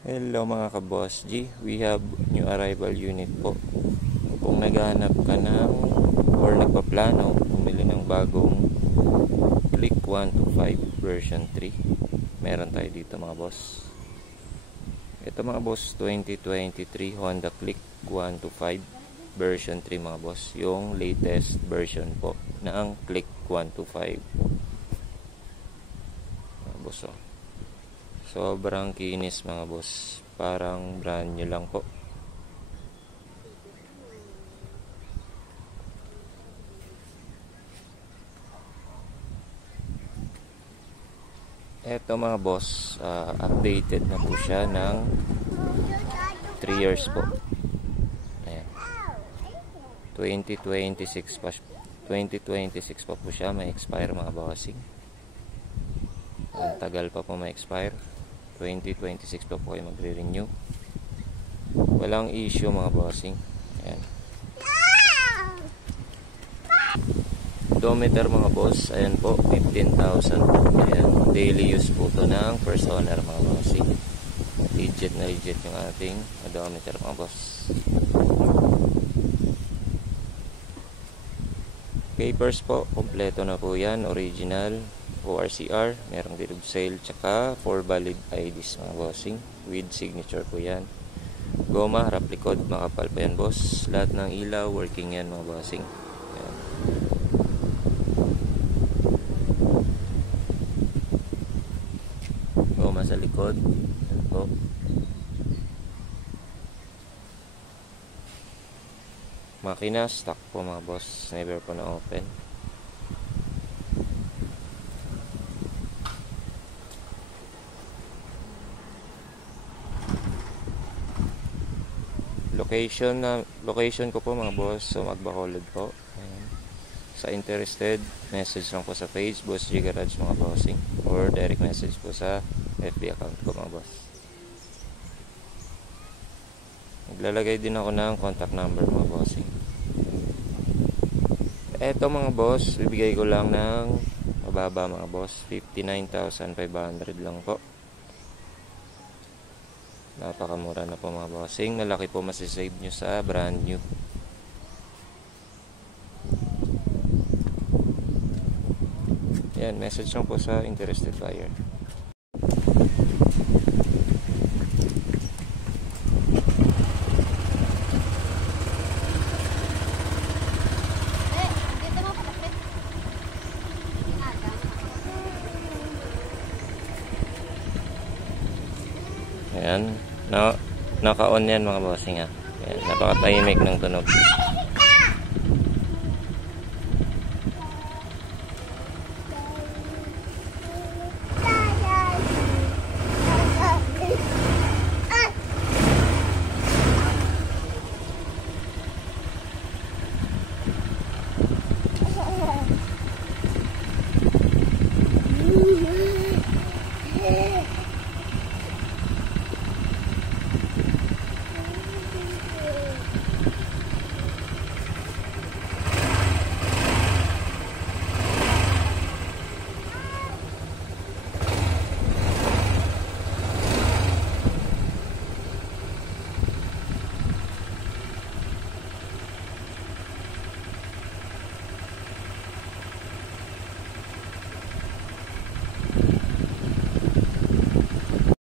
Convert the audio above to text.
Hello mga ka-Boss G, we have new arrival unit po. Kung naghahanap ka ng or nagpaplano bumili ng bagong Click 125 version 3, meron tayo dito mga boss. Ito mga boss, 2023 Honda Click 125 version 3 mga boss, yung latest version po ng Click 125 mga boss. Sobrang kinis mga boss, parang brand new lang po. Eto mga boss, updated na po siya ng 3 years po. Ayan. 2026 pa po siya may expire mga bossing. Ang tagal pa po may expire. 2026 pa po kayo magre-renew. Walang issue mga bossing. Ayan. Odometer mga boss, ayan po, 15,000 po. Ayan, daily use po to ng first owner mga bossing. Legit na legit yung ating odometer mga boss. Papers po, kompleto na po yan. Original, ORCR, merong bill of sale, tsaka 4 valid IDs mga bossing. With signature po yan. Goma, harap likod, makapal po yan boss. Lahat ng ilaw, working yan mga bossing. Ayan. Goma sa likod. Ayan po. Makina, stock po mga boss. Never po na open. Location ko po mga boss, so Magbacolod po. Ayan. Sa interested, message lang po sa page Boss G Garage mga bossing, or direct message po sa FB account ko mga boss. Naglalagay din ako ng contact number mga bossing. Eto mga boss, bibigay ko lang ng mababa mga boss, 59,500 lang po. Napakamura na po mga bossing. Nalaki po masisave nyo sa brand new. Yan, message lang po sa interested buyer. Ayan, naka-on yan mga bossing ha. Ayan, napakatahimik ng tunog.